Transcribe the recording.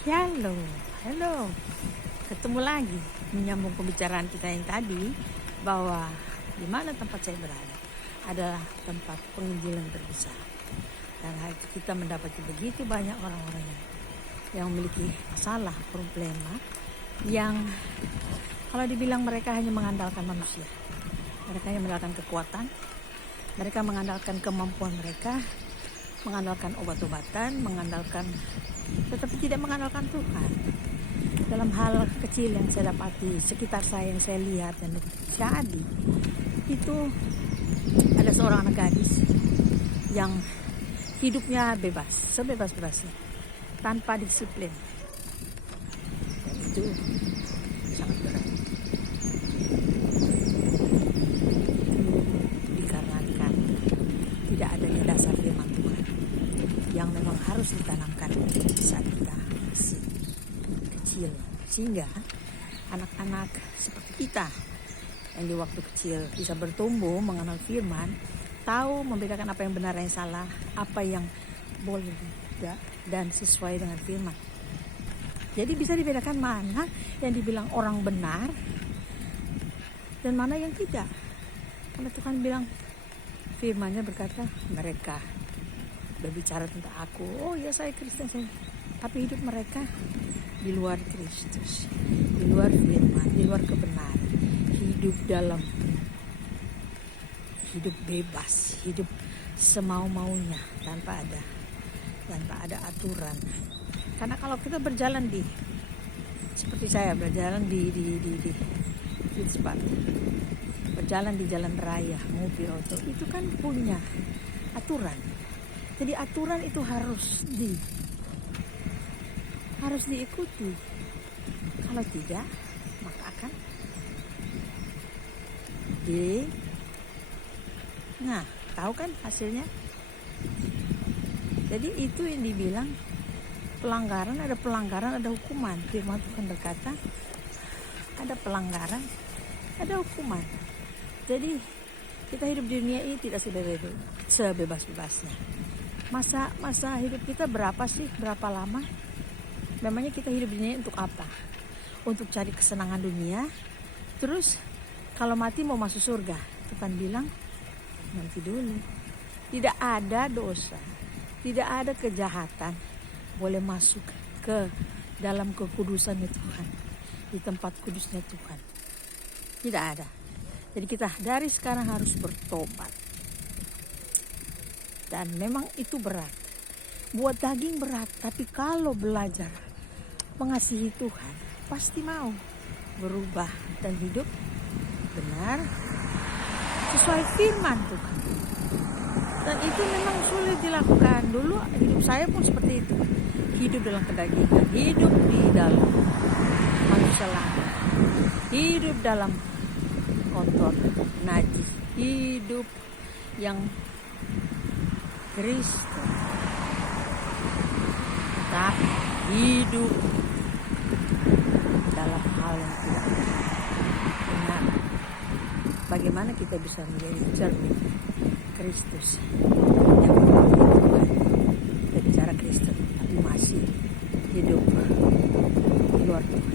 Halo, halo. Ketemu lagi menyambung pembicaraan kita yang tadi bahwa di mana tempat saya berada adalah tempat penginjilan terbesar. Dan kita mendapati begitu banyak orang-orang yang memiliki masalah, problema, yang kalau dibilang mereka hanya mengandalkan manusia. Mereka hanya mengandalkan kekuatan, mereka mengandalkan kemampuan mereka, mengandalkan obat-obatan, tetapi tidak mengandalkan Tuhan. Dalam hal kecil yang saya dapati sekitar saya, yang saya lihat dan jadi, itu ada seorang anak gadis yang hidupnya bebas, sebebas-bebasnya, tanpa disiplin. Dan itu sangat berat. Dikarenakan tidak adanya dasar firman Tuhan yang memang harus ditanamkan saat kita masih kecil, sehingga anak-anak seperti kita yang di waktu kecil bisa bertumbuh mengenal firman, tahu membedakan apa yang benar dan yang salah, apa yang boleh tidak dan sesuai dengan firman. Jadi bisa dibedakan mana yang dibilang orang benar dan mana yang tidak. Karena Tuhan bilang, firman-Nya berkata, mereka berbicara tentang aku, oh ya saya Kristen, tapi hidup mereka di luar Kristus, di luar firman, di luar kebenaran, hidup bebas, hidup semau-maunya tanpa ada aturan. Karena kalau kita berjalan seperti saya berjalan di footpath, berjalan di jalan raya, mobil, auto, itu kan punya aturan. Jadi aturan itu harus diikuti. Kalau tidak, maka akan tahu kan hasilnya. Jadi itu yang dibilang pelanggaran, ada hukuman. Firman Tuhan berkata, ada pelanggaran, ada hukuman. Jadi kita hidup di dunia ini tidak sebebas-bebasnya. Masa hidup kita berapa sih? Berapa lama? Memangnya kita hidup di dunia untuk apa? Untuk cari kesenangan dunia. Terus kalau mati mau masuk surga, Tuhan bilang nanti dulu. Tidak ada dosa, tidak ada kejahatan boleh masuk ke dalam kekudusannya Tuhan, di tempat kudusnya Tuhan. Tidak ada. Jadi kita dari sekarang harus bertobat. Dan memang itu berat. Buat daging berat, tapi kalau belajar mengasihi Tuhan, pasti mau berubah dan hidup benar sesuai firman Tuhan. Dan itu memang sulit dilakukan. Dulu hidup saya pun seperti itu. Hidup dalam kedagingan, hidup di dalam manusia lama, hidup dalam kotor, najis, hidup yang Kristus, tapi hidup dalam hal yang tidak benar. Bagaimana kita bisa menjadi cermin Kristus yang bukan kita bicara Kristen tapi masih hidup di luar Tuhan.